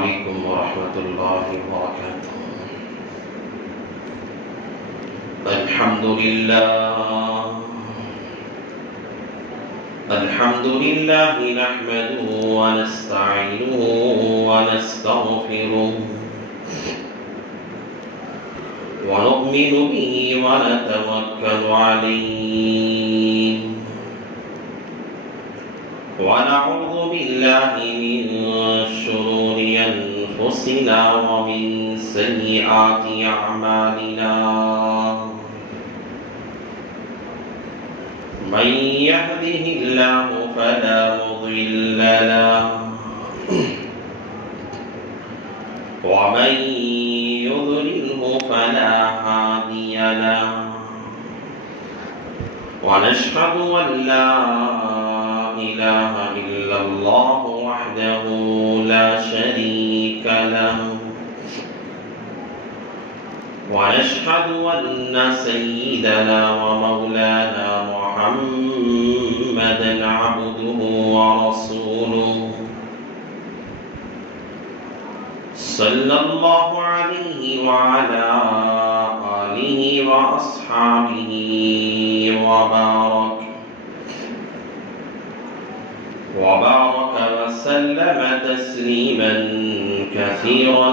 علیکم ورحمۃ اللہ وبرکاتہ۔ الحمد للہ نحمده ونستعینه ونستغفره ونؤمن به ونتوکل علیہ ونعوذ باللہ من شرور انفسنا ومن سیئات اعمالنا من يهده الله فلا مضل له ومن يضلله فلا هادي له ونشهد أن لا إله إلا الله وحده لا شريك له ونشهد أن سيدنا ومولانا محمدا عبده ورسوله صلى الله عليه وعلى آله وأصحابه وبارك وسلم تسليما كثيرا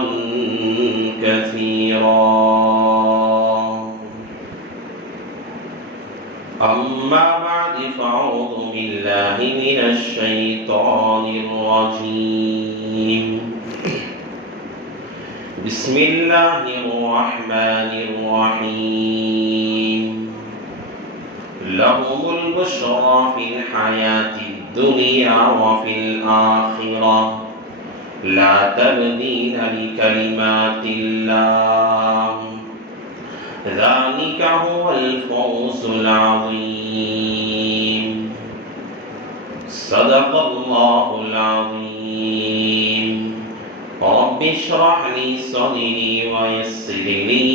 أما بعد فأعوذ بالله من الشيطان الرجيم بسم الله الرحمن الرحيم لهم البشرى في الحياة الدنيا وفي الآخرة لا تبديل لكلمات الله ذلك هو الفوز العظيم صدق الله العظيم رب اشرح لي صدري ويسر لي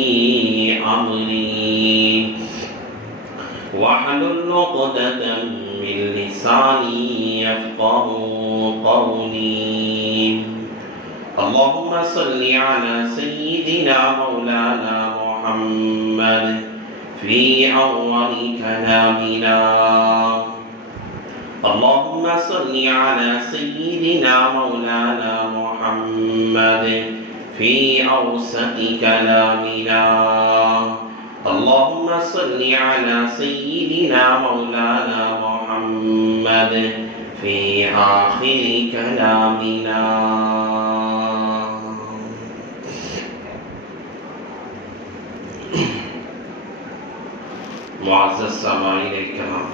أمري واحلل عقدة من لساني يفقهوا قولي اللهم صل على سيدنا مولانا محمد في أول كلامنا اللهم صل على سيدنا مولانا محمد في أوسط كلامنا اللهم صل على سيدنا مولانا محمد في آخر كلامنا معزز سامعین کرام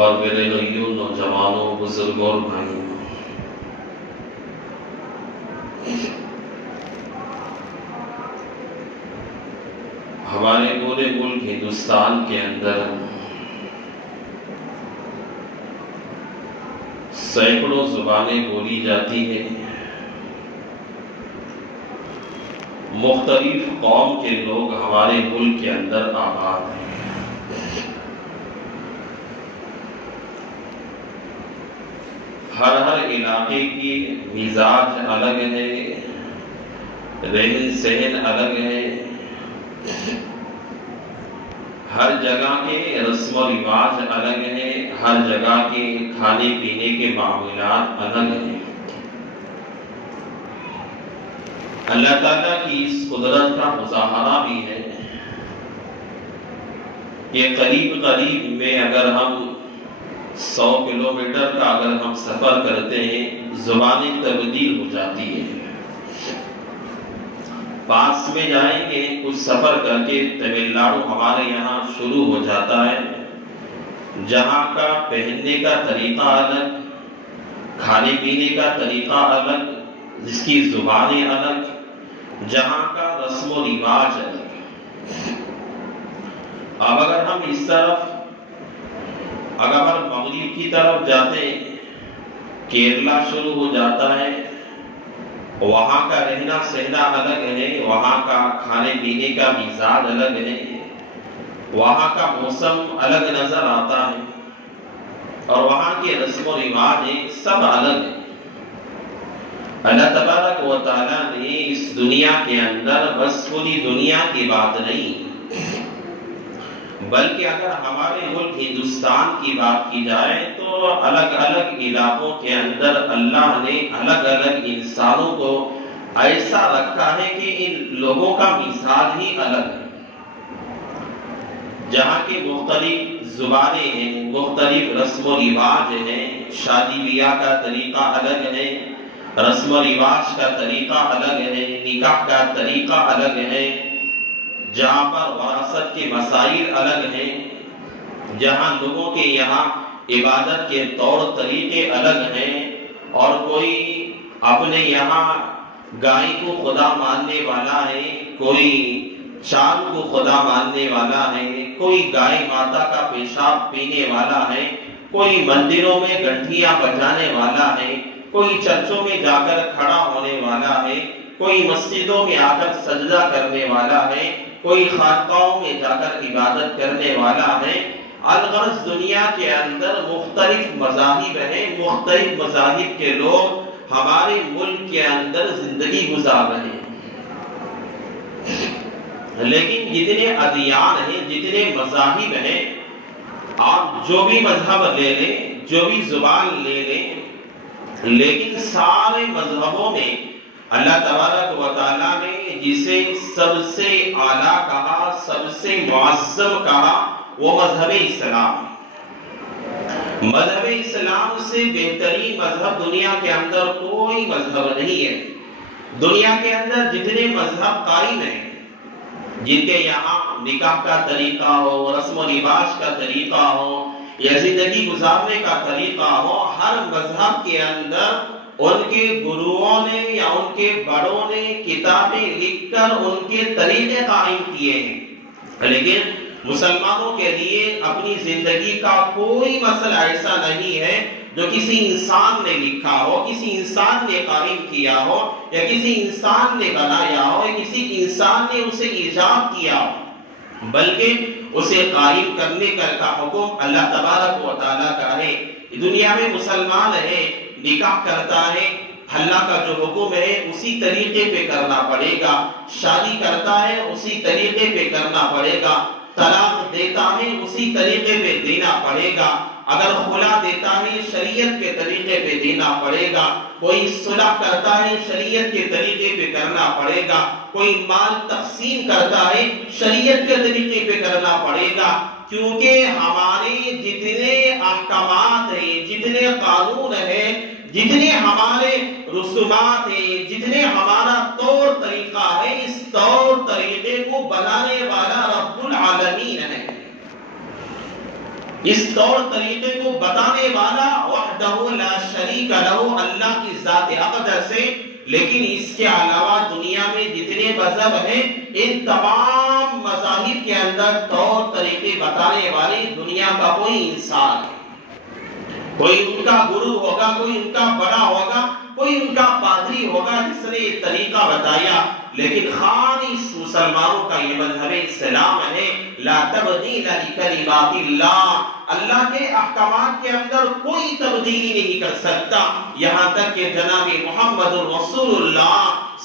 اور میرے نوجوانوں بزرگوں اور بھائیوں، ہمارے پورے ملک ہندوستان کے اندر سینکڑوں زبانیں بولی جاتی ہیں، مختلف قوم کے لوگ ہمارے ملک کے اندر آباد ہیں۔ ہر علاقے کی مزاج الگ ہے، رہن سہن الگ ہے، ہر جگہ کے رسم و رواج الگ ہیں، ہر جگہ کے کھانے پینے کے معاملات الگ ہیں۔ اللہ تعالیٰ کی اس قدرت کا مظاہرہ بھی ہے کہ قریب میں اگر ہم 100 کلومیٹر کا اگر ہم سفر کرتے ہیں، زبانیں تبدیل ہو جاتی ہیں۔ پاس میں جائیں گے، کچھ سفر کر کے تمل ناڈو ہمارے یہاں شروع ہو جاتا ہے، جہاں کا پہننے کا طریقہ الگ، کھانے پینے کا طریقہ الگ، جس کی زبانیں الگ، جہاں کا رسم و رواج الگ۔ اب اگر ہم اس طرف مغرب کی طرف جاتے ہیں، کیرلا شروع ہو جاتا ہے، وہاں کا رہنا سہنا الگ ہے، وہاں کا کھانے پینے کا مزاج الگ ہے، وہاں کا موسم الگ نظر آتا ہے، اور وہاں کے رسم و رواج سب الگ ہیں۔ اللہ تبارک و تعالیٰ نے اس دنیا کے اندر بس پوری دنیا کی بات نہیں، بلکہ اگر ہمارے ملک ہندوستان کی بات کی جائے تو الگ الگ علاقوں کے اندر اللہ نے الگ الگ انسانوں کو ایسا رکھا ہے کہ ان لوگوں کا مزاج ہی الگ ہے۔ جہاں کی مختلف زبانیں ہیں، مختلف رسم و رواج ہیں، شادی بیاہ کا طریقہ الگ ہے، رسم و رواج کا طریقہ الگ ہے، نکاح کا طریقہ الگ ہے، جہاں پر وراثت کے مسائل الگ ہیں، جہاں لوگوں کے یہاں عبادت کے طور طریقے الگ ہیں، اور کوئی اپنے یہاں گائے کو خدا ماننے والا ہے، کوئی چاند کو خدا ماننے والا ہے، کوئی گائے ماتا کا پیشاب پینے والا ہے، کوئی مندروں میں گھنٹیاں بجانے والا ہے، کوئی چرچوں میں جا کر کھڑا ہونے والا ہے، کوئی مسجدوں میں آ کر سجدہ کرنے والا ہے، کوئی خانقاہوں میں جا کر عبادت کرنے والا ہے۔ الغرض دنیا کے اندر مختلف مذاہب ہیں، مختلف مذاہب کے لوگ ہمارے ملک کے اندر زندگی گزار رہے ہیں، لیکن جتنے ادیان ہیں، جتنے مذاہب ہیں، آپ جو بھی مذہب لے لیں، جو بھی زبان لے لیں، لیکن سارے مذہبوں میں اللہ تبارک و تعالیٰ نے جسے سب سے اعلیٰ کہا، سب سے معظم کہا، وہ مذہب اسلام۔ مذہب اسلام سے بہترین مذہب دنیا کے اندر کوئی مذہب نہیں ہے۔ دنیا کے اندر جتنے مذہب قائم ہیں، جن کے یہاں نکاح کا طریقہ ہو، رسم و رواج کا طریقہ ہو، یا زندگی گزارنے کا طریقہ ہو، ہر مذہب کے اندر ان کے گروؤں نے یا ان کے بڑوں نے کتابیں لکھ کر ان کے طریقے قائم کیے ہیں، لیکن مسلمانوں کے لیے اپنی زندگی کا کوئی مسئلہ ایسا نہیں ہے جو کسی انسان نے لکھا ہو، کسی انسان نے قائم کیا ہو، یا کسی انسان نے بنایا ہو، یا کسی انسان نے اسے ایجاد کیا ہو، بلکہ اسے قائم کرنے کا حکم اللہ تبارک و تعالیٰ کا ہے۔ دنیا میں مسلمان ہے، نکاح کرتا ہے، اللہ کا جو حکم ہے اسی طریقے پہ کرنا پڑے گا، شادی کرتا ہے اسی طریقے پہ کرنا پڑے گا، طلاق دیتا ہے اسی طریقے پہ دینا پڑے گا، اگر خلا دیتا ہے شریعت کے طریقے پہ دینا پڑے گا، کوئی صلح کرتا ہے شریعت کے طریقے پہ کرنا پڑے گا، کوئی مال تقسیم کرتا ہے شریعت کے طریقے پہ کرنا پڑے گا، کیونکہ ہمارے جتنے احکامات ہیں، جتنے قانون ہیں، جتنے ہمارے رسومات ہیں، جتنے ہمارا طور طریقہ ہے، اس طور طریقے کو بنانے والا رب العالمین ہے۔ اس طور طریقے کو بتانے والا وحدہ لا شریک لہ اللہ کی ذات اقدس ہے۔ لیکن اس کے علاوہ دنیا میں جتنے مذہب ہیں، ان تمام مذاہب کے اندر طور طریقے بتانے والی دنیا کا کوئی انسان ہے، کوئی ان کا گرو ہوگا، کوئی ان کا بڑا ہوگا، کوئی ان کا پادری ہوگا جس نے یہ طریقہ بتایا، لیکن خالص مسلمانوں کا یہ مذہب اسلام ہے۔ لا تبدیل لکلمات اللہ، اللہ کے احکامات کے اندر کوئی تبدیلی نہیں کر سکتا، یہاں تک کہ جناب محمد رسول اللہ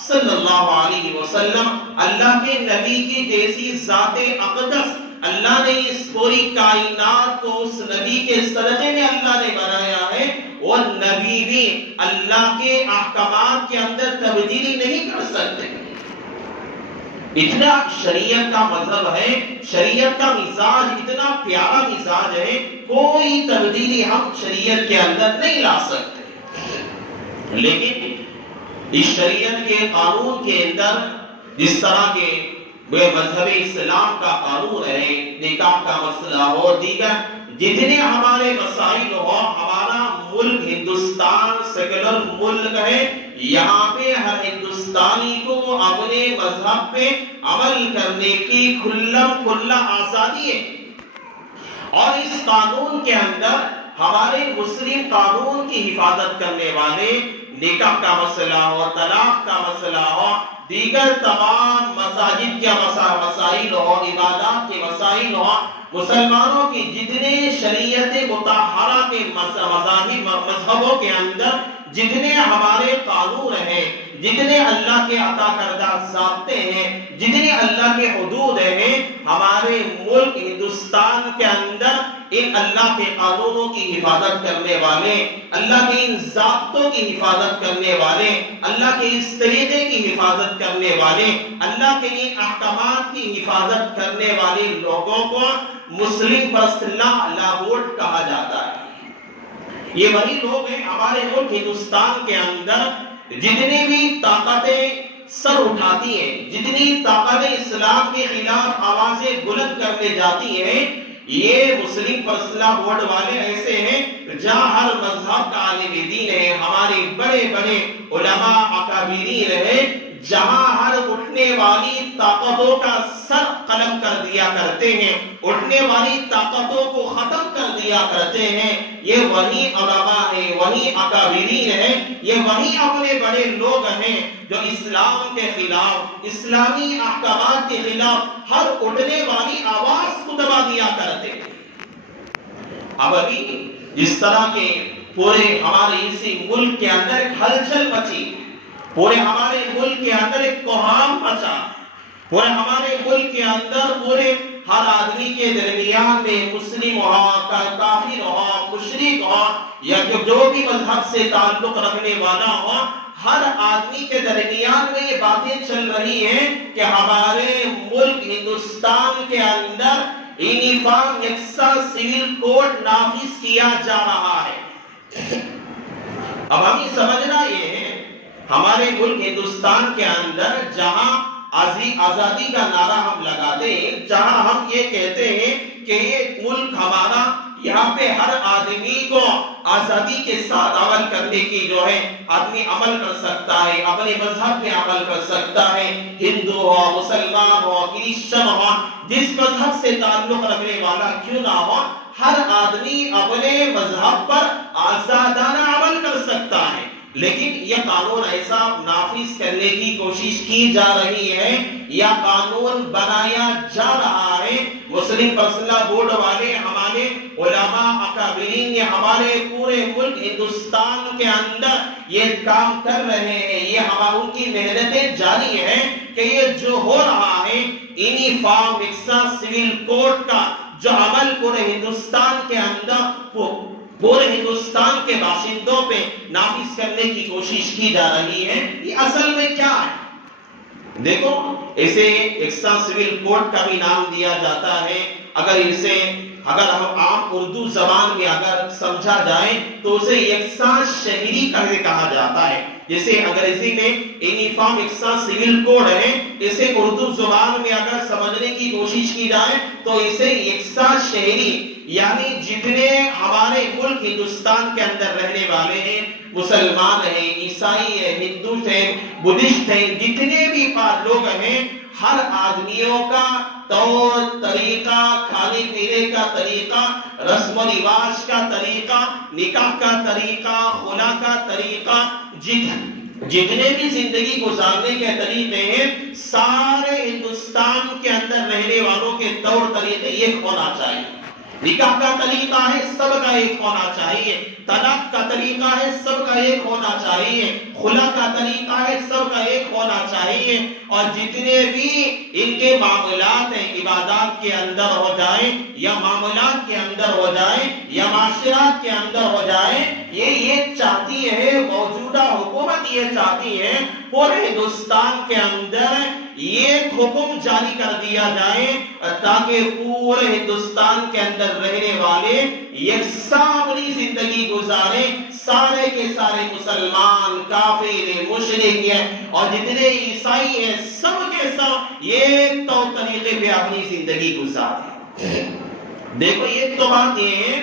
صلی اللہ علیہ وسلم اللہ کے نبی کی جیسی ذات اقدس، اللہ نے اس پوری کائنات کو اس نبی کے صدقے میں اللہ نے بنایا ہے، وہ نبی بھی اللہ کے احکامات کے اندر تبدیلی نہیں کر سکتے۔ اتنا شریعت کا مذہب ہے، شریعت کا مزاج اتنا پیارا مزاج ہے، کوئی تبدیلی ہم شریعت کے اندر نہیں لا سکتے۔ لیکن اس شریعت کے قانون کے اندر جس طرح کے مذہب اسلام کا قانون ہے، نکاح کا مسئلہ ہو، دیگر جتنے ہمارے مسائل ہو، ہمارا ملک ہندوستان سیکولر ملک ہے، یہاں پہ ہر ہندوستانی کو اپنے مذہب پہ عمل کرنے کی کھلا آزادی ہے، اور اس قانون کے اندر ہمارے مسلم قانون کی حفاظت کرنے والے نکاح کا مسئلہ ہو، طلاق کا مسئلہ ہو، دیگر تمام مساجد کے مسائل ہو، عبادات کے مسائل ہو، مسلمانوں کی جتنے شریعت مطہرہ کے مذہبوں کے اندر جتنے ہمارے قانون ہیں، جتنے اللہ کے عطا کردہ ضابطے ہیں، جتنے اللہ کے حدود ہیں، ہمارے ملک ہندوستان کے اندر ان اللہ کے قانونوں کی حفاظت کرنے والے، اللہ کے ان ضابطوں کی حفاظت کرنے والے، اللہ کے اس طریقے کی حفاظت کرنے والے، اللہ کے ان احکامات کی حفاظت کرنے والے لوگوں کو مسلم پرست لاہوٹ کہا جاتا ہے۔ یہ وہی لوگ ہیں ہمارے ملک ہندوستان کے اندر جتنی بھی طاقتیں سر اٹھاتی ہیں، جتنی طاقتیں اسلام کے خلاف آوازیں بلند کرتے جاتی ہیں، یہ مسلم پرست لاہوٹ والے ایسے ہیں جہاں ہر مذہب کا عالم دین ہے، ہمارے بڑے بڑے علماء اکابرین ہیں، جہاں ہر اٹھنے والی طاقتوں کا سر قلم کر دیا کرتے ہیں، اٹھنے والی طاقتوں کو ختم کر دیا کرتے ہیں، یہ وہی علماء ہیں، وہی اکابرین ہیں، یہ وہی اپنے بڑے لوگ ہیں جو اسلام کے خلاف، اسلامی احکامات کے خلاف ہر اٹھنے والی آواز کو دبا دیا کرتے ہیں۔ اب ابھی جس طرح کے پورے ہمارے اسی ملک کے اندر ایک ہلچل مچی، پورے ہمارے ملک کے اندر ایک کوہام مچا، پورے ہمارے ملک کے اندر پورے ہر آدمی کے درمیان میں مسلم ہو، کافر ہو، مشرک ہو یا جو بھی مذہب سے تعلق رکھنے والا ہو، ہر آدمی کے درمیان میں یہ باتیں چل رہی ہیں کہ ہمارے ملک ہندوستان کے اندر یونیفارم یکساں سول کوڈ نافذ کیا جا رہا ہے۔ اب ہمیں سمجھنا یہ ہے ہمارے ملک ہندوستان کے اندر جہاں آزادی کا نعرہ ہم لگاتے ہیں، جہاں ہم یہ کہتے ہیں کہ یہ ملک ہمارا، یہاں پہ ہر آدمی کو آزادی کے ساتھ عمل کرنے کی جو ہے آدمی عمل کر سکتا ہے، اپنے مذہب میں عمل کر سکتا ہے، ہندو ہو، مسلمان ہو، کرسچن ہو، جس مذہب سے تعلق رکھنے والا کیوں نہ ہو، ہر آدمی اپنے مذہب پر آزادانہ عمل کر سکتا ہے۔ لیکن یہ قانون ایسا نافذ کرنے کی کوشش کی جا رہی ہے یا قانون بنایا جا رہا ہے، مسلم پرسنل بورڈ والے، ہمارے علماء اکابرین نے ہمارے پورے ملک ہندوستان کے اندر یہ کام کر رہے ہیں، یہ ان کی محنتیں جاری ہیں کہ یہ جو ہو رہا ہے یونیفارم یکساں سول کوڈ کا جو عمل پورے ہندوستان کے اندر پورے ہندوستان کے باشندوں پہ نافذ کرنے کی کوشش کی جا رہی ہے، یہ اصل میں کیا ہے؟ دیکھو، اسے یکساں سول کوڈ کا بھی نام دیا جاتا ہے۔ اگر ہم عام اردو زبان میں اگر سمجھا جائے تو اسے یکساں شہری کہا جاتا ہے۔ جیسے انگریزی میں یونیفارم یکساں سول کوڈ ہے، اسے اردو زبان میں اگر سمجھنے کی کوشش کی جائے تو اسے یکساں شہری، یعنی جتنے ہمارے ملک ہندوستان کے اندر رہنے والے ہیں، مسلمان ہیں، عیسائی ہیں، ہندو ہیں، بدھسٹ ہیں، جتنے بھی لوگ ہیں، ہر آدمیوں کا طور طریقہ، کھانے پینے کا طریقہ، رسم و رواج کا طریقہ، نکاح کا طریقہ، خلا کا طریقہ، جتنے بھی زندگی گزارنے کے طریقے ہیں، سارے ہندوستان کے اندر رہنے والوں کے طور طریقے ایک ہونا چاہیے۔ نکاح کا طریقہ ہے، سب کا ایک ہونا چاہیے۔ طلاق کا طریقہ ہے، سب کا ایک ہونا چاہیے۔ خلا کا طریقہ ہے، سب کا ایک ہونا چاہیے۔ اور جتنے بھی ان کے معاملات ہیں، عبادات کے اندر ہو جائیں یا معاملات کے اندر ہو جائیں یا معاشرات کے اندر ہو جائیں، یہ چاہتی ہے، موجودہ حکومت یہ چاہتی ہے پورے ہندوستان کے اندر یہ حکم جاری کر دیا جائے تاکہ پورے ہندوستان کے اندر رہنے والے یکساں اپنی زندگی گزارے، سارے کے سارے مسلمان، کافر، مشرک اور جتنے عیسائی ہیں، سب کے سب ایک طور طریقے پہ اپنی زندگی گزارے۔ دیکھو، یہ تو بات یہ ہے،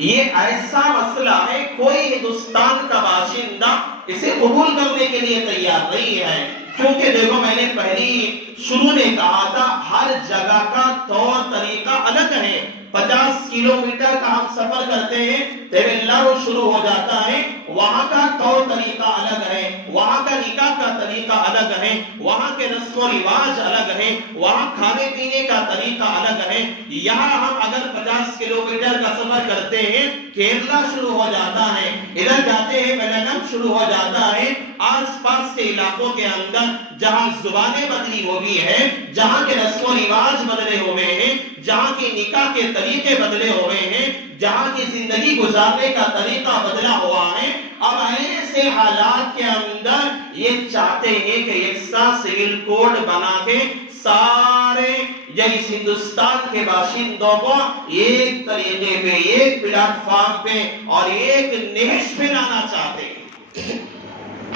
یہ ایسا مسئلہ ہے کوئی ہندوستان کا باشندہ اسے قبول کرنے کے لیے تیار نہیں ہے، کیونکہ دیکھو میں نے پہلی شروع میں کہا تھا ہر جگہ کا طور طریقہ الگ ہے۔ 50 کلومیٹر کا ہم سفر کرتے ہیں، تمل ناڈو شروع ہو جاتا ہے، وہاں کا طور طریقہ الگ ہے، وہاں کا نکاح کا طریقہ الگ ہے، وہاں کے رسم و رواج الگ ہیں، وہاں کھانے پینے کا طریقہ الگ ہے۔ یہاں ہم اگر 50 کلومیٹر کا سفر کرتے ہیں، کیرلا شروع ہو جاتا ہے، ادھر جاتے ہیں ملنم شروع ہو جاتا ہے، آس پاس کے علاقوں کے اندر جہاں زبانیں بدلی ہوئی ہے، جہاں کے رسم و رواج بدلے ہوئے ہیں، جہاں کے نکاح کے طریقے بدلے ہوئے ہیں، جہاں کی زندگی گزارنے کا طریقہ بدلا ہوا ہے، اب ایسے حالات کے اندر یہ چاہتے ہیں کہ یکساں سول کوڈ بنا کے سارے اس ہندوستان کے باشندوں کو ایک طریقے پہ، ایک پلیٹ فارم پہ اور ایک نہج پہ لانا چاہتے ہیں۔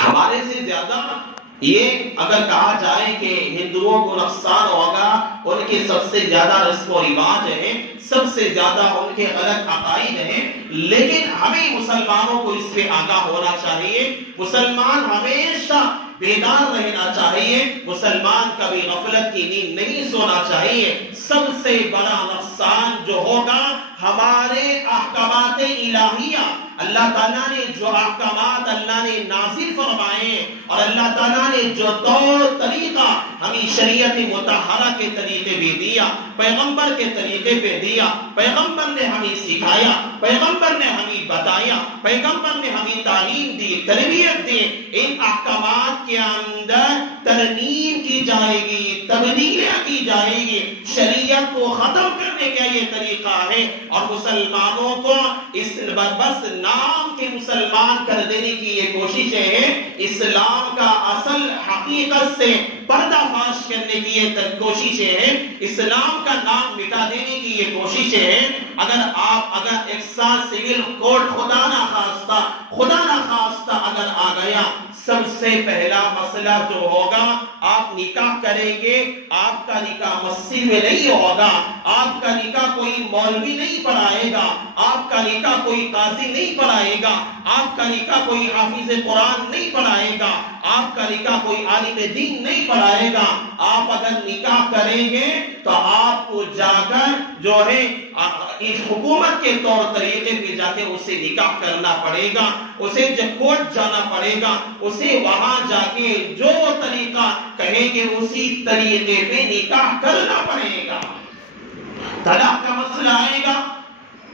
ہمارے سے زیادہ یہ اگر کہا جائے کہ ہندوؤں کو نقصان ہوگا، ان کے سب سے زیادہ رسم و رواج ہیں، سب سے زیادہ ان کے غلط عقائد ہیں، لیکن ہمیں مسلمانوں کو اس پہ آگاہ ہونا چاہیے۔ مسلمان ہمیشہ بیدار رہنا چاہیے، مسلمان کبھی غفلت کی نیند نہیں سونا چاہیے۔ سب سے بڑا نقصان جو ہوگا ہمارے احکامات الہیہ، اللہ تعالیٰ نے جو احکامات اللہ نے نازل فرمائے اور اللہ تعالیٰ نے جو طور طریقہ ہمیں شریعت مطہرہ کے طریقے پہ دیا، پیغمبر کے طریقے پہ دیا، پیغمبر نے ہمیں سکھایا، پیغمبر نے ہمیں بتایا، پیغمبر نے ہمیں تعلیم دی، تربیت دی، ان احکامات کے اندر ترمیم کی جائے گی، تبدیلیاں کی جائے گی۔ شریعت کو ختم کرنے کا یہ طریقہ ہے اور مسلمانوں کو اس بس نام کے مسلمان کر دینے کی یہ کوششیں ہیں، اسلام کا اصل حقیقت سے پردہ فاش کرنے کی یہ کوششیں ہیں، اسلام کا نام مٹا دینے کی یہ کوششیں ہیں۔ اگر ایک سال سول کوڈ خدا نخواستہ اگر آ گیا، سب سے پہلا مسئلہ جو ہوگا، آپ نکاح کریں گے، آپ کا نکاح مسجد میں نہیں ہوگا، آپ کا نکاح کوئی مولوی نہیں پڑھائے گا، آپ کا نکاح کوئی قاضی نہیں پڑھائے گا، آپ کا نکاح کوئی حافظ قرآن نہیں پڑھائے گا، آپ کا نکاح کوئی عالم دین نہیں پڑھائے گا۔ آپ اگر نکاح کریں گے تو آپ کو جا کر جو ہے اس حکومت کے طور طریقے پہ جا کے اسے نکاح کرنا پڑے گا، اسے کورٹ جانا پڑے گا، اسے وہاں جا کے جو طریقہ کہیں گے اسی طریقے پہ نکاح کرنا پڑے گا۔ طلاق کا مسئلہ آئے گا،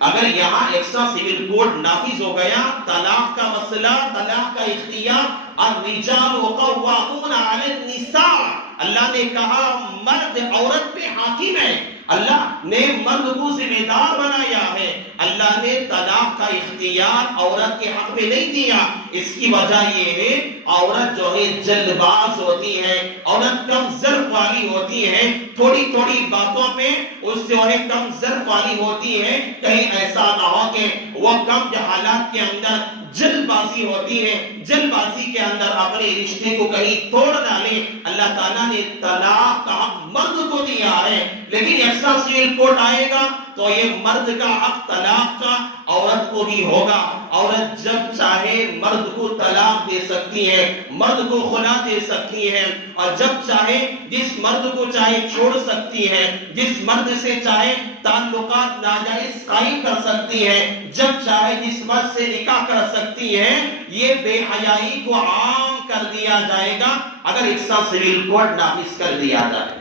اگر یہاں ایکسٹرا سول کوڈ نافذ ہو گیا، طلاق کا مسئلہ، طلاق کا اختیار، الرجال قوامون علی النساء، اللہ نے کہا مرد عورت پہ حاکم ہے، اللہ نے مرد کو ذمہ دار بنایا ہے، اللہ نے طلاق کا اختیار عورت کے حق میں نہیں دیا۔ اس کی وجہ یہ ہے عورت جو ہے جلد باز ہوتی ہے، عورت کم ظرف والی ہوتی ہے، تھوڑی تھوڑی باتوں پہ اس جو ہے کم ظرف والی ہوتی ہے، کہیں ایسا نہ ہو کہ وہ کم حالات کے اندر جلد بازی ہوتی ہے، جلد بازی کے اندر اپنے رشتے کو کہیں توڑ ڈالے۔ اللہ تعالیٰ نے طلاق کا حق مرد کو دیا ہے، لیکن ایسا سول کوڈ آئے گا تو یہ مرد کا حق طلاق کا عورت کو بھی ہوگا۔ عورت جب چاہے مرد کو طلاق دے سکتی ہے، مرد کو خلا دے سکتی ہے، اور جب چاہے جس مرد کو چاہے چھوڑ سکتی ہے، جس مرد سے چاہے تعلقات ناجائز قائم کر سکتی ہے، جب چاہے جس مرد سے نکاح کر سکتی ہے۔ یہ بے حیائی کو عام کر دیا جائے گا اگر ایکسٹرا سول کوڈ نافذ کر دیا جائے۔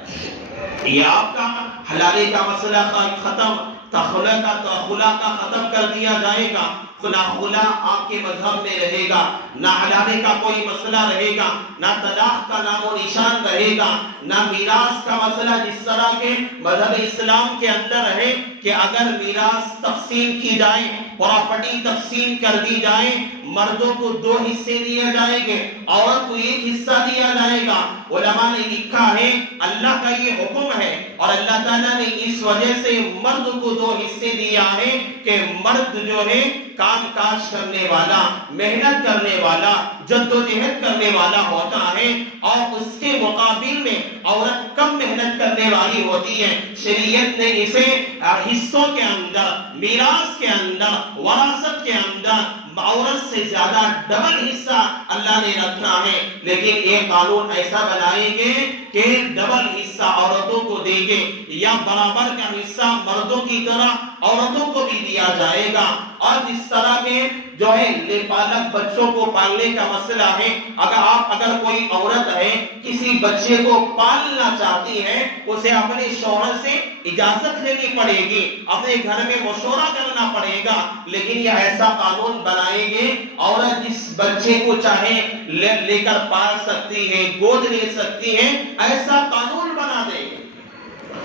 یہ آپ کا حلالے کا مسئلہ ختم، خلا کا ختم کر دیا جائے گا، خلا آپ کے مذہب میں رہے گا، نہ حلالے کا کوئی مسئلہ رہے گا، نہ طلاق کا نام و نشان رہے گا، نہ میراث کا مسئلہ جس طرح کے مذہب اسلام کے اندر ہے کہ اگر میراث تقسیم کی جائے، پراپرٹی تقسیم کر دی جائے، مردوں کو 2 حصے دیے جائیں گے، عورت کو 1 حصہ دیا جائے گا۔ علماء نے لکھا ہے اللہ کا یہ حکم ہے اور اللہ تعالیٰ نے اس وجہ سے مرد کو 2 حصے دیا ہے کہ مرد جو ہے کام کاج کرنے والا، محنت کرنے والا، جدوجہد کرنے والا ہوتا ہے، اور اس کے مقابل میں عورت کم محنت کرنے والی ہوتی ہے۔ شریعت نے اسے حصوں کے اندر، میراث کے اندر، وراثت کے اندر عورت سے زیادہ ڈبل حصہ اللہ نے رکھا ہے، لیکن یہ قانون ایسا بنائیں گے کہ ڈبل حصہ عورتوں کو دیں گے یا برابر کا حصہ مردوں کی طرح عورتوں کو بھی دیا جائے گا۔ اور جس طرح کے جو ہے پالک بچوں کو پالنے کا مسئلہ ہے، اگر کوئی عورت ہے کسی بچے کو پالنا چاہتی ہے، اسے اپنے شوہر سے اجازت لینی پڑے گی، اپنے گھر میں مشورہ کرنا پڑے گا، لیکن یہ ایسا قانون بنائیں گے عورت جس بچے کو چاہے لے کر پال سکتی ہے، گود لے سکتی ہے، ایسا قانون بنا دیں گے۔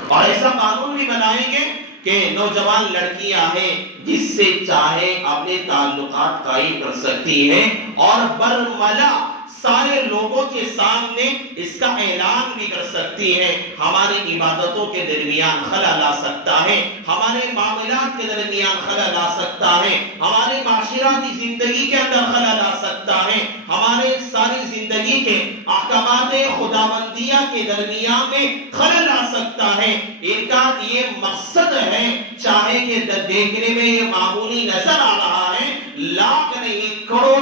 اور ایسا قانون بھی بنائیں گے کہ نوجوان لڑکیاں ہیں جس سے چاہے اپنے تعلقات قائم کر سکتی ہیں، اور برملا سارے لوگوں کے سامنے اس کا اعلان بھی کر سکتی ہے۔ ہماری عبادتوں کے درمیان خلل آ سکتا ہے، ہمارے معاملات کے درمیان خلل آ سکتا ہے، ہمارے معاشرتی زندگی کے اندر خلل آ سکتا ہے، ہمارے ساری زندگی کے احکامات خداوندیہ کے درمیان میں خلل آ سکتا ہے۔ ان کا یہ مقصد ہے، چاہے کہ دیکھنے میں یہ معمولی نظر آ رہا ہے، لاکھ نہیں کروڑ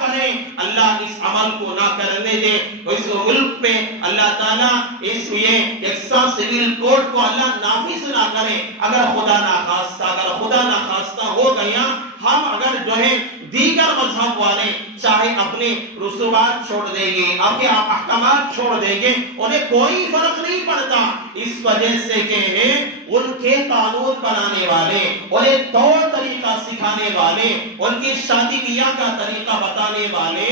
کریں، اللہ اس عمل کو نہ کرنے دے۔ اس ملک پہ اللہ تعالیٰ اس یکساں سول کوڈ کو اللہ نافذ نہ کرے۔ اگر خدا نہ خواستہ ہو گیا، ہم اگر جو ہے دیگر مذہب والے چاہے اپنے رسومات چھوڑ دیں گے، اپنے احکامات چھوڑ دیں گے، انہیں کوئی فرق نہیں پڑتا، اس وجہ سے کہ ان کے قانون بنانے والے، انہیں طور طریقہ سکھانے والے، ان کی شادی بیاہ کا طریقہ بتانے والے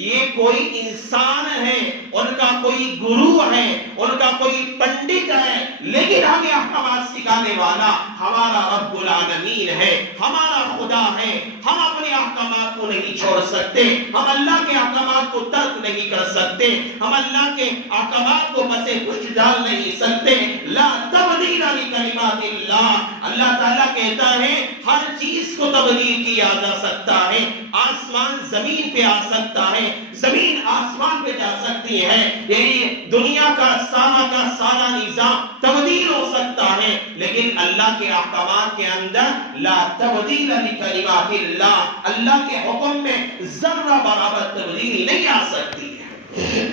یہ کوئی انسان ہے، ان کا کوئی گرو ہے، ان کا کوئی پنڈت ہے، لیکن ہمیں احکامات سکھانے والا ہمارا رب العالمین ہے، ہمارا خدا ہے۔ ہم اپنے احکامات کو نہیں چھوڑ سکتے، ہم اللہ کے احکامات کو ترک نہیں کر سکتے، ہم اللہ کے احکامات کو پسے کچھ ڈال نہیں سکتے۔ لا تبدیل لکلمات اللہ، اللہ تعالیٰ کہتا ہے ہر چیز کو تبدیل کیا جا سکتا ہے، آسمان زمین پہ آ سکتا ہے، زمین آسمان پہ جا سکتی ہے، یعنی دنیا کا سارا نظام تبدیل ہو سکتا ہے، لیکن اللہ کے احکامات کے اندر لا تبدیل لکلمات اللہ، اللہ کے حکم میں ذرہ برابر تبدیلی نہیں آ سکتی ہے۔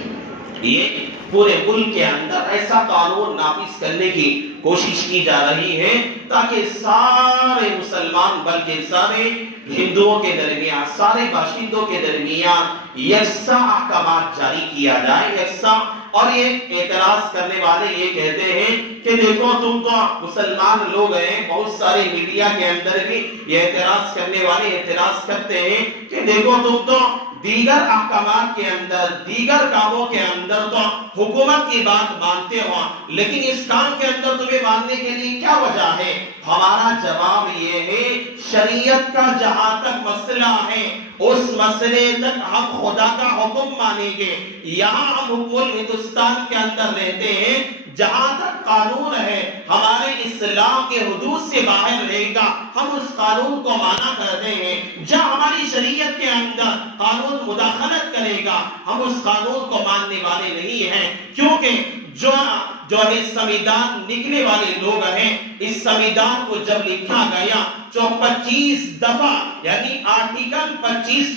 یہ پورے ملک کے اندر ایسا قانون نافذ کرنے کی کوشش کی جا رہی ہے تاکہ سارے مسلمان بلکہ سارے ہندوؤں کے درمیان، سارے باشندوں کے درمیان یکساں احکامات جاری کیا جائے، یکساں۔ اور یہ اعتراض کرنے والے یہ کہتے ہیں کہ دیکھو تم تو مسلمان لوگ ہیں، بہت سارے میڈیا کے اندر بھی یہ اعتراض کرنے والے اعتراض کرتے ہیں کہ دیکھو تم تو دیگر احکامات کے اندر، دیگر کاموں کے اندر تو حکومت کی بات مانتے ہو، لیکن اس کام کے اندر تمہیں ماننے کے لیے کیا وجہ ہے؟ ہمارا جواب یہ ہے شریعت کا جہاں تک مسئلہ ہے اس مسئلے تک ہم خدا کا حکم مانیں گے۔ یہاں ہم حکم ہندوستان کے اندر رہتے ہیں، جہاں تک قانون ہے ہمارے اسلام کے حدود سے باہر رہے گا، ہم اس قانون کو مانا کرتے ہیں۔ جہاں ہماری شریعت کے اندر قانون مداخلت کرے گا، ہم اس قانون کو ماننے والے نہیں ہیں، کیونکہ جو سمویدھان لکھنے والے لوگ ہیں، اس سمویدھان کو جب لکھا گیا جو 25 دفعہ یعنی آرٹیکل 25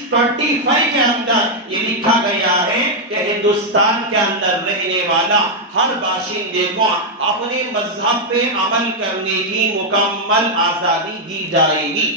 کے اندر یہ لکھا گیا ہے کہ ہندوستان کے اندر رہنے والا ہر باشندے کو اپنے مذہب پہ عمل کرنے کی مکمل آزادی دی جائے گی۔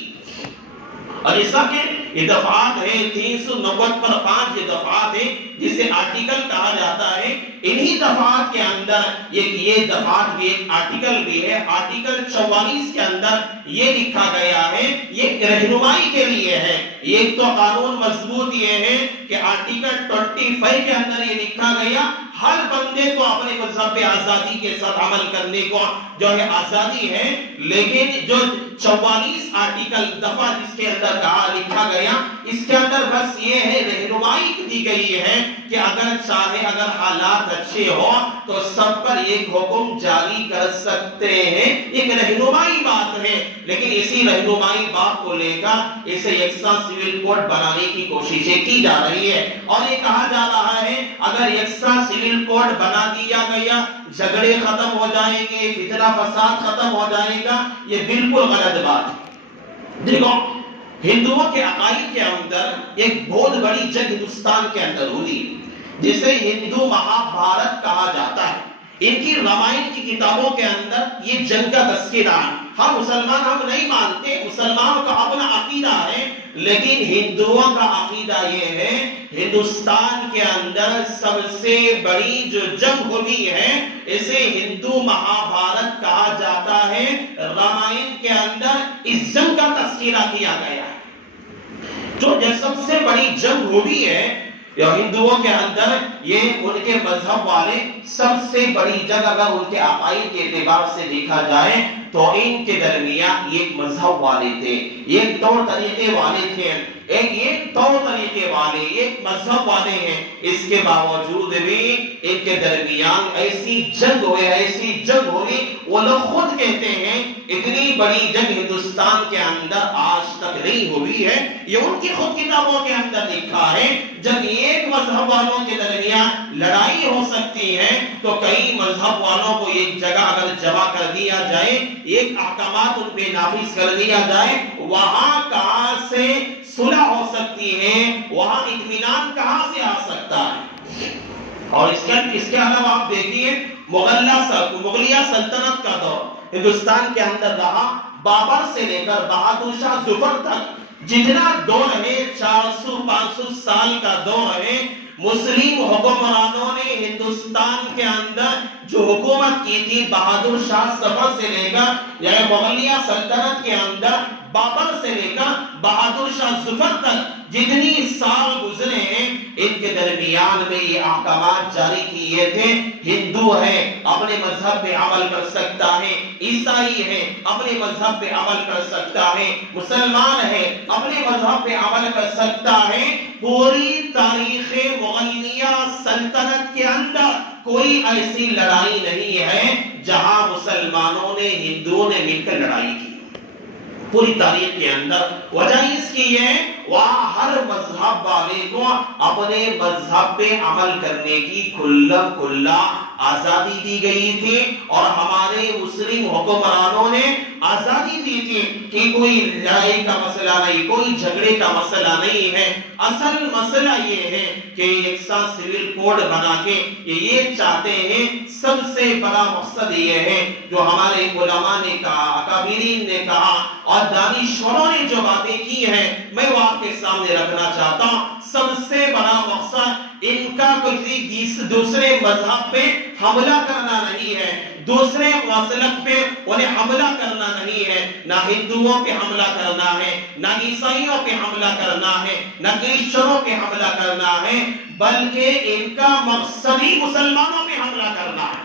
اور ایسا کہ یہ دفعات ہے 390 پر 5 یہ دفعات ہیں جسے آرٹیکل کہا جاتا ہے، انہی دفعات کے اندر یہ دفعات بھی ایک آرٹیکل بھی ہے، آرٹیکل 44 کے اندر یہ لکھا گیا ہے، یہ رہنمائی کے لیے ہے۔ ایک تو قانون مضبوط یہ ہے کہ آرٹیکل 25 کے اندر یہ لکھا گیا ہر بندے کو اپنے مذہب پہ آزادی کے ساتھ عمل کرنے کو جو ہے آزادی ہے، لیکن جو 44 آرٹیکل دفعہ جس کے اندر کہا لکھا گیا، اس کے اندر بس یہ ہے رہنمائی دی گئی ہے کہ اگر چاہے اگر حالات اچھے ہو تو سب پر ایک حکم جاری کر سکتے ہیں، ایک رہنمائی بات ہے، لیکن اسی رہنمائی بات کو لے کر اسے یکساں سول کوڈ بنانے کی کوششیں کی جا رہی ہے، اور یہ کہا جا رہا ہے اگر یکساں سول کوڈ بنا دیا گیا جھگڑے ختم ہو جائیں گے، فتنہ فساد ختم ہو جائے گا، یہ بالکل غلط بات ہے۔ دیکھو ہندوؤں کے عقائد کے اندر ایک بہت بڑی جنگ ہندوستان کے اندر ہوئی جسے ہندو مہابھارت کہا جاتا ہے۔ ان کی رامائن کی کتابوں کے اندر یہ جنگ کا تذکرہ ہے۔ ہم مسلمان ہم نہیں مانتے، مسلمانوں کا اپنا عقیدہ ہے، لیکن ہندوؤں کا عقیدہ یہ ہے ہندوستان کے اندر سب سے بڑی جو جنگ ہوئی ہے اسے ہندو مہابھارت کہا جاتا ہے۔ رامائن کے اندر اس جنگ کا تذکرہ کیا گیا ہے۔ جو سب سے بڑی جنگ ہوئی ہے ہندوؤں کے اندر، یہ ان کے مذہب والے سب سے بڑی جنگ اگر ان کے عقائد کے اعتبار سے دیکھا جائے تو ان کے درمیان ایک مذہب والے تھے، ایک طور طریقے والے تھے، ایک طور طریقے والے، ایک مذہب والے ہیں۔ اس کے باوجود بھی ان کے درمیان ایسی جنگ ہوئی، وہ لوگ خود کہتے ہیں اتنی بڑی جنگ ہندوستان کے اندر آج تک نہیں ہوئی ہے۔ یہ ان کی خود کتابوں کے اندر لکھا ہے، جب ایک مذہب والوں کے درمیان لڑائی ہو سکتی ہے تو کئی مذہب والوں کو ایک جگہ اگر جمع کر دیا جائے، ایک احکامات ان پہ نافذ کر دیا جائے، وہاں کہاں سے صلح ہو سکتی ہے، وہاں اطمینان کہاں سے آ سکتا ہے۔ اور اس کے علاوہ آپ دیکھیے مغلیہ سلطنت کا دور ہندوستان کے اندر رہا، بابر سے لے کر بہادر شاہ ظفر تک جتنا دور ہے 400-500 سال کا دور ہے، مسلم حکمرانوں نے ہندوستان کے اندر جو حکومت کی تھی بہادر شاہ ظفر سے لے کر یعنی مغلیہ سلطنت کے اندر بابر سے لے کر بہادر شاہ ظفر تک جتنی سال گزرے ہیں، ان کے درمیان میں یہ احکامات جاری کیے تھے۔ ہندو ہے اپنے مذہب پہ عمل کر سکتا ہے، عیسائی ہے اپنے مذہب پہ عمل کر سکتا ہے، مسلمان ہے اپنے مذہب پہ عمل کر سکتا ہے۔ پوری تاریخ مغلیہ سلطنت کے اندر کوئی ایسی لڑائی نہیں ہے جہاں مسلمانوں نے ہندوؤں نے مل کر لڑائی کی، پوری تاریخ کے اندر۔ وجہ اس کی ہے وہاں ہر مذہب والے کو اپنے مذہب پہ عمل کرنے کی کھلا آزادی دی گئی تھی، اور ہمارے مسلم حکمرانوں نے آزادی دی تھی کہ کوئی لڑائی کا مسئلہ نہیں، کوئی جھگڑے کا مسئلہ نہیں ہے۔ اصل مسئلہ یہ ہے کہ یکساں سول کوڈ بنا کے یہ چاہتے ہیں، سب سے بڑا مقصد یہ ہے جو ہمارے علماء نے کہا، اکابرین نے کہا اور دانشوروں نے جو باتیں کی ہیں میں وہ آپ کے سامنے رکھنا چاہتا ہوں۔ سب سے بڑا مقصد ان کا کسی دوسرے مذہب پہ حملہ کرنا نہیں ہے، دوسرے مسلک پہ انہیں حملہ کرنا نہیں ہے، نہ ہندوؤں پہ حملہ کرنا ہے، نہ عیسائیوں پہ حملہ کرنا ہے، نہ کرسچنوں پہ حملہ کرنا ہے، بلکہ ان کا مقصد ہی مسلمانوں پہ حملہ کرنا ہے۔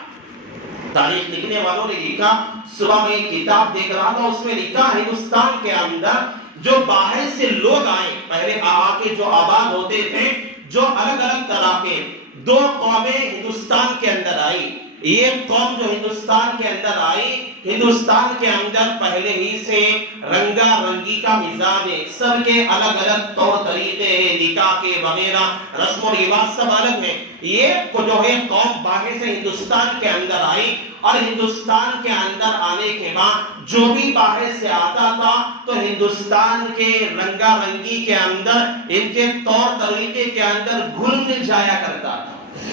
تاریخ لکھنے والوں نے لکھا، صبح میں ایک کتاب دیکھ رہا تھا، اس میں لکھا ہندوستان کے اندر جو باہر سے لوگ آئے، پہلے کے جو آباد ہوتے تھے، جو الگ الگ طرح کے دو قومیں ہندوستان کے اندر آئی۔ ایک قوم جو ہندوستان کے اندر آئی، ہندوستان کے اندر پہلے ہی سے رنگا رنگی کا مزاج ہے، سب کے الگ الگ طور طریقے ہیں، نکاح کے وغیرہ رسم و رواج سب الگ ہیں۔ یہ جو ہے قوم باہر سے ہندوستان کے اندر آئی، اور ہندوستان کے اندر آنے کے بعد جو بھی باہر سے آتا تھا تو ہندوستان کے رنگا رنگی کے اندر ان کے طور طریقے کے اندر گھل مل جایا کرتا تھا۔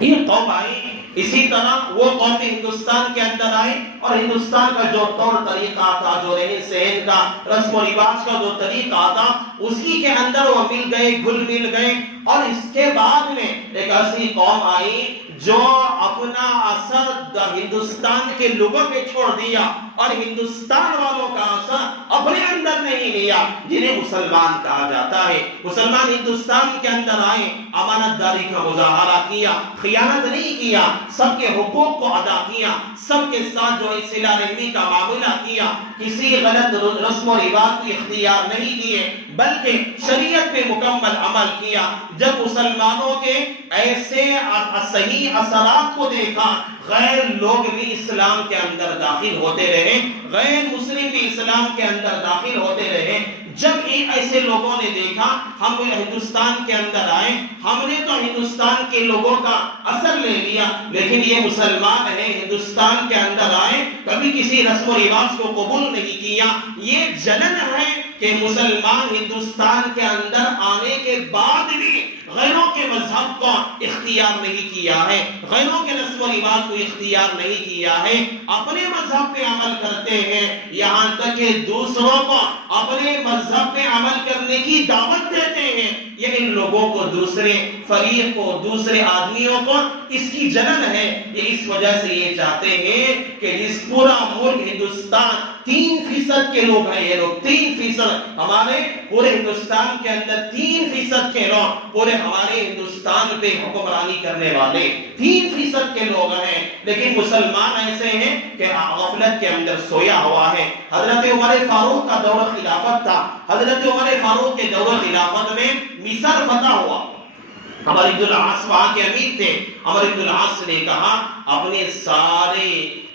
یہ قوم آئی، اسی طرح وہ قوم بھی ہندوستان کے اندر آئی، اور ہندوستان کا جو طور طریقہ تھا، جو رہن سہن کا رسم و رواج کا جو طریقہ تھا، اسی کے اندر وہ مل گئے، گھل مل گئے۔ اور اس کے بعد میں ایک ایسی قوم آئی جو اپنا اثر ہندوستان کے لوگوں پہ چھوڑ دیا اور ہندوستان والوں کا اثر اپنے اندر نہیں لیا، جنہیں مسلمان کہا جاتا ہے۔ مسلمان ہندوستان کے اندر آئے، امانت داری کا مظاہرہ کیا، خیانت نہیں کیا، سب کے حقوق کو ادا کیا، سب کے ساتھ جو صلہ رحمی کا معاملہ کیا، کسی غلط رسم و رواج کو اختیار نہیں کیے، بلکہ شریعت پہ مکمل عمل کیا۔ جب مسلمانوں کے ایسے صحیح اثرات کو دیکھا، غیر لوگ بھی اسلام کے اندر داخل ہوتے رہے، غیر مسلم بھی اسلام کے اندر داخل ہوتے رہے۔ جب ایسے لوگوں نے دیکھا ہم ہندوستان کے اندر آئے، ہم نے تو ہندوستان کے لوگوں کا اثر لے لیا، لیکن یہ مسلمان ہیں ہندوستان کے اندر آئے، کبھی کسی رسم و رواج کو قبول نہیں کیا۔ یہ جلن ہے کہ مسلمان ہندوستان کے اندر آنے کے بعد بھی غیروں کے مذہب مذہب کو اختیار نہیں کیا ہے، غیروں کے رسم و رواج کو اختیار نہیں کیا ہے، اپنے مذہب پہ عمل کرتے ہیں، یہاں تک کہ دوسروں کو اپنے مذہب پہ عمل کرنے کی دعوت دیتے ہیں، یہ ان لوگوں کو، دوسرے فریق کو، دوسرے آدمیوں کو اس کی جلن ہے۔ یہ اس وجہ سے یہ چاہتے ہیں کہ جس پورا ملک ہندوستان 3% کے لوگ ہیں، یہ لوگ 3%، ہمارے پورے ہندوستان کے اندر 3% کے لوگ پورے ہمارے ہندوستان پہ حکمرانی کرنے والے 3% کے لوگ ہیں، لیکن مسلمان ایسے ہیں کہ غفلت کے اندر سویا ہوا ہے۔ حضرت عمر فاروق کا دور خلافت تھا، حضرت عمر فاروق کے دور خلافت میں مصر فتح ہوا، عمر بن العاص وہاں کے امیر تھے، عمر بن العاص نے کہا اپنے سارے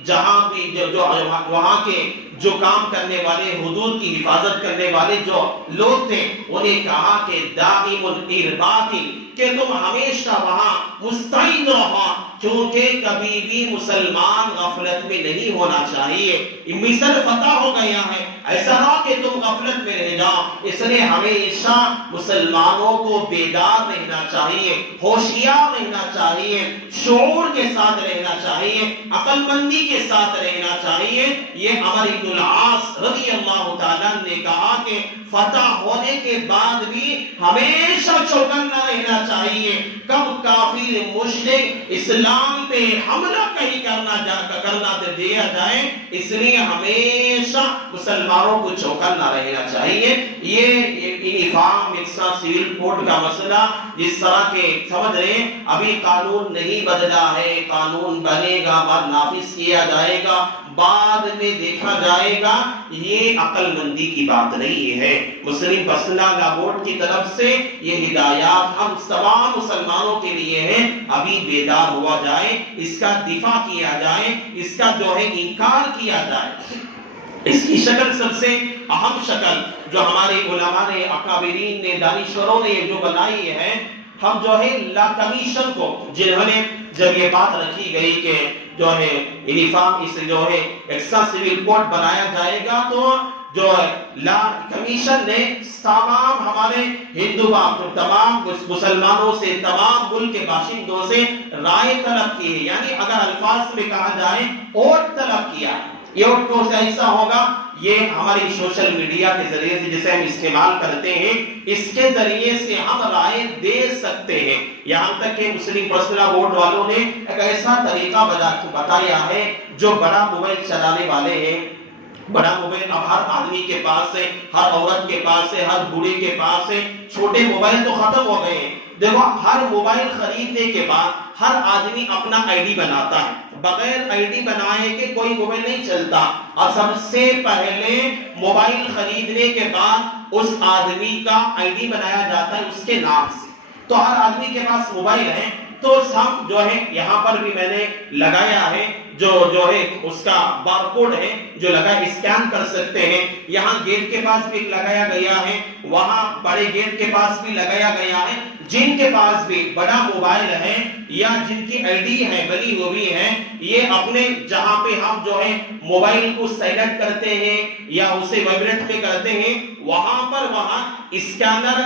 جہاں بھی جو وہاں کے جو کام کرنے والے، حدود کی حفاظت کرنے والے جو لوگ تھے، انہیں کہا کہ دائم الارباط، کہ تم ہمیشہ وہاں مستعد رہو، کیونکہ کبھی بھی مسلمان غفلت میں نہیں ہونا چاہیے۔ مصر فتح ہو گیا ہے، ایسا نہ کہ تم غفلت میں رہ جاؤ، اس لیے ہمیشہ مسلمانوں کو بیدار رہنا چاہیے، ہوشیار رہنا چاہیے، شعور کے ساتھ رہنا چاہیے، عقل مندی کے ساتھ رہنا چاہیے۔ یہ عمر بن العاص رضی اللہ تعالیٰ نے کہا کہ فتح ہونے کے بعد بھی ہمیشہ چوکنا رہنا چاہیے، کب کافر مشرک اسلام پہ حملہ کہیں کرنا دیا جائے، اس لیے ہمیشہ مسلمانوں کو چوکنا رہنا چاہیے۔ یہ یونیفارم یکساں سول کوڈ کا مسئلہ جس طرح کے سمجھ رہے ہیں، ابھی قانون نہیں بدلا ہے، قانون بنے گا، بعد نافذ کیا جائے گا، بعد میں دیکھا جائے گا، یہ عقل مندی کی بات نہیں ہے۔ مسلم پرسنل لا بورڈ کی طرف سے یہ ہدایات ہم تمام مسلمانوں کے لیے ہیں، ابھی بیدار ہوا جائے، اس کا دفاع کیا جائے، اس کا جو ہے انکار کیا جائے۔ اس کی شکل سب سے اہم شکل جو ہمارے علماء نے، اکابرین نے، دانشوروں نے جو بنائی ہے، ہم جو ہے لا کمیشن کو، جنہوں نے جب یہ بات رکھی گئی کہ جو ہے یونیفارم اس جو ہے یکساں سول کوڈ بنایا جائے گا، تو جو لا کمیشن نے تمام ہمارے ہندو تمام مسلمانوں سے، تمام ملک کے باشندوں سے رائے طلب کی ہے، یعنی اگر الفاظ میں کہا جائے ووٹ طلب کیا۔ یہ ووٹ کو ایسا ہوگا، یہ ہماری سوشل میڈیا کے ذریعے سے جسے ہم استعمال کرتے ہیں، اس کے ذریعے سے ہم رائے دے سکتے ہیں۔ یہاں تک کہ مسلم پرسنل ووٹ والوں نے ایک ایسا طریقہ بتایا ہے، جو بڑا موبائل چلانے والے ہیں، بڑا موبائل اب ہر آدمی کے پاس ہے، ہر عورت کے پاس ہے، ہر بوڑھے کے پاس ہے، چھوٹے موبائل تو ختم ہو گئے ہیں۔ دیکھو، ہر موبائل خریدنے کے بعد ہر آدمی اپنا آئی ڈی بناتا ہے، بغیر آئی ڈی بنائے کہ کوئی موبائل نہیں چلتا، اور سب سے پہلے موبائل خریدنے کے بعد اس آدمی کا آئی ڈی بنایا جاتا ہے اس کے نام سے۔ تو ہر آدمی کے پاس موبائل ہے، تو ہم جو ہے یہاں پر بھی میں نے لگایا ہے جو ہے اس کا بارکوڈ ہے جو لگا اسکین کر سکتے ہیں، یہاں گیٹ کے پاس بھی لگایا گیا ہے، وہاں بڑے گیٹ کے پاس بھی لگایا گیا ہے۔ جن کے پاس بھی بڑا موبائل ہے یا جن کی آئی ڈی ہے بنی ہوئی ہے، یہ اپنے جہاں پہ ہم جو ہے موبائل کو سیلیکٹ کرتے ہیں یا اسے وائبریٹ میں کرتے ہیں، وہاں اسکینر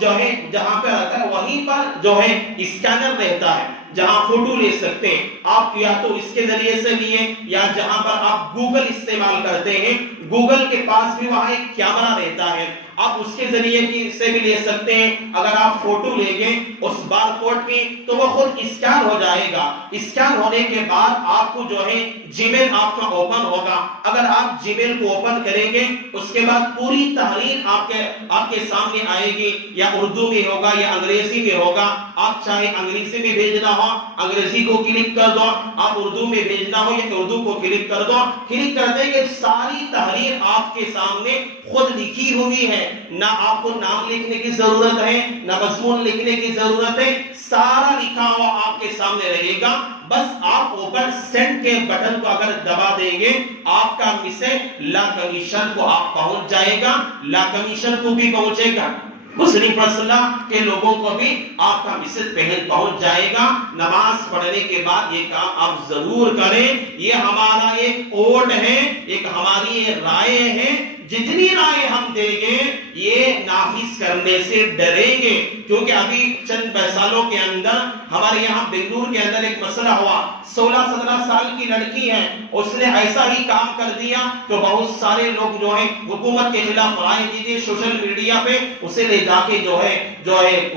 جو ہے جہاں پہ رہتا ہے وہیں پر جو ہے اسکینر رہتا ہے، جہاں فوٹو لے سکتے ہیں آپ، یا تو اس کے ذریعے سے لیے، یا جہاں پر آپ گوگل استعمال کرتے ہیں، گوگل کے پاس بھی وہاں ایک کیمرہ رہتا ہے، آپ اس کے ذریعے سے بھی لے سکتے ہیں۔ اگر آپ فوٹو لیں گے اس بار کوڈ کی تو وہ خود اسکین ہو جائے گا، اسکین ہونے کے بعد آپ کو جو ہے جی میل آپ کا اوپن ہوگا، اگر آپ جی میل کو اوپن کریں گے اس کے بعد پوری تحریر آپ کے سامنے آئے گی، یا اردو میں ہوگا یا انگریزی میں ہوگا، آپ چاہے انگریزی میں بھیجنا ہو انگریزی کو کلک کر دو، آپ اردو میں بھیجنا ہو یا اردو کو کلک کر دو، کلک کرتے کہ ساری تحریر آپ کے سامنے خود لکھی ہوئی ہے، نہ آپ کو نام لکھنے کی ضرورت ہے نہ مضمون لکھنے کی ضرورت ہے، سارا لکھا ہوا آپ کے سامنے رہے گا، بس آپ اوپر سینڈ کے بٹن کو اگر دبا دیں گے آپ کا میسج لا کمیشن کو آپ پہنچ جائے گا، لا کمیشن کو بھی پہنچے گا، مسلم پرسنل کے لوگوں کو بھی آپ کا میسج پہنچ جائے گا۔ نماز پڑھنے کے بعد یہ کام آپ ضرور کریں، یہ ہمارا ایک ووٹ ہے، ایک ہماری رائے ہے، جتنی رائے ہم دیں گے یہ نافذ کرنے سے ڈریں گے، کیونکہ ابھی چند سالوں کے اندر ہمارے یہاں بنگلور کے اندر ایک مسئلہ ہوا، 16-17 سال کی لڑکی ہے، اس نے ایسا ہی کام کر دیا تو بہت سارے لوگ جو ہے حکومت کے خلاف رائے دی تھی سوشل میڈیا پہ، اسے لے جا کے جو ہے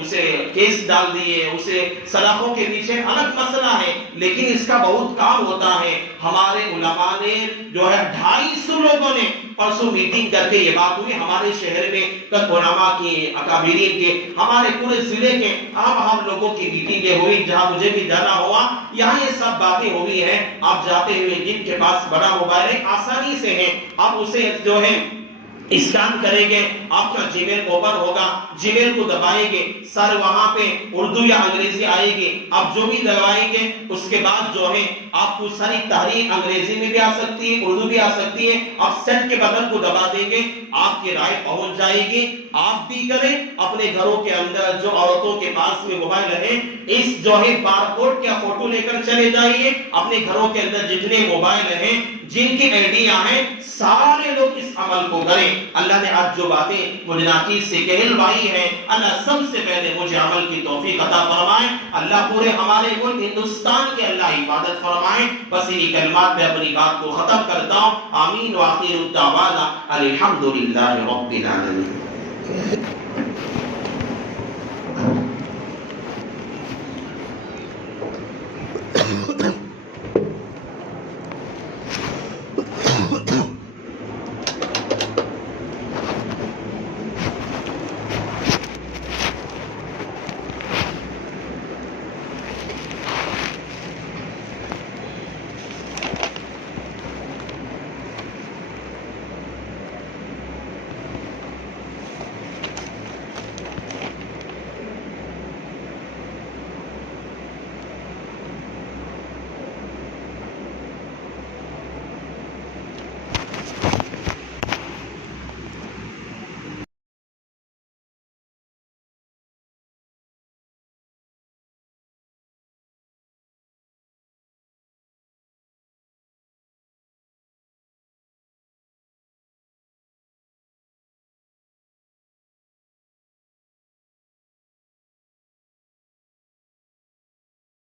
اسے کیس ڈال دیے، اسے سلاخوں کے پیچھے الگ مسئلہ ہے، لیکن اس کا بہت کام ہوتا ہے۔ ہمارے علماء نے جو ہے 250 لوگوں نے پرسوں میٹنگ کر کے یہ بات ہوئی ہمارے شہر میں علماء کی، اکابرین کے، ہمارے پورے ضلع کے ہم لوگوں کی میٹنگیں ہوئی، جہاں مجھے بھی جانا ہوا، یہاں یہ سب باتیں ہوئی ہیں۔ آپ جاتے ہوئے جن کے پاس بڑا موبائل ہے آسانی سے ہے، آپ اسے جو ہے اسکین کریں گے، آپ کا جی میل اوپن ہوگا، جی میل کو دبائیں گے، سر وہاں پہ اردو یا انگریزی آئے گی، آپ جو بھی دبائیں گے اس کے بعد جو ہے آپ کو ساری تحریر انگریزی میں بھی آ سکتی ہے، اردو بھی آ سکتی ہے، آپ سینڈ کے بٹن کو دبا دیں گے، آپ کی رائے پہنچ جائے گی۔ آپ بھی کریں، اپنے گھروں کے اندر جو عورتوں کے پاس میں موبائل ہے اس جو ہے بار کوڈ کا فوٹو لے کر چلے جائیے، اپنے گھروں کے اندر جتنے موبائل ہیں جن کی آئیڈیاں ہیں سارے لوگ اس عمل کو کریں۔ اللہ نے آج جو باتیں مجھے ناقید سے کہلوائی ہیں، اللہ سب سے پہلے مجھے عمل کی توفیق عطا فرمائے، اللہ پورے ہمارے ملک ہندوستان کے اللہ حفاظت فرمائے۔ بس انہی کلمات میں اپنی بات کو ختم کرتا ہوں، آمین وآخر الدعوانا الحمدللہ رب العالمین۔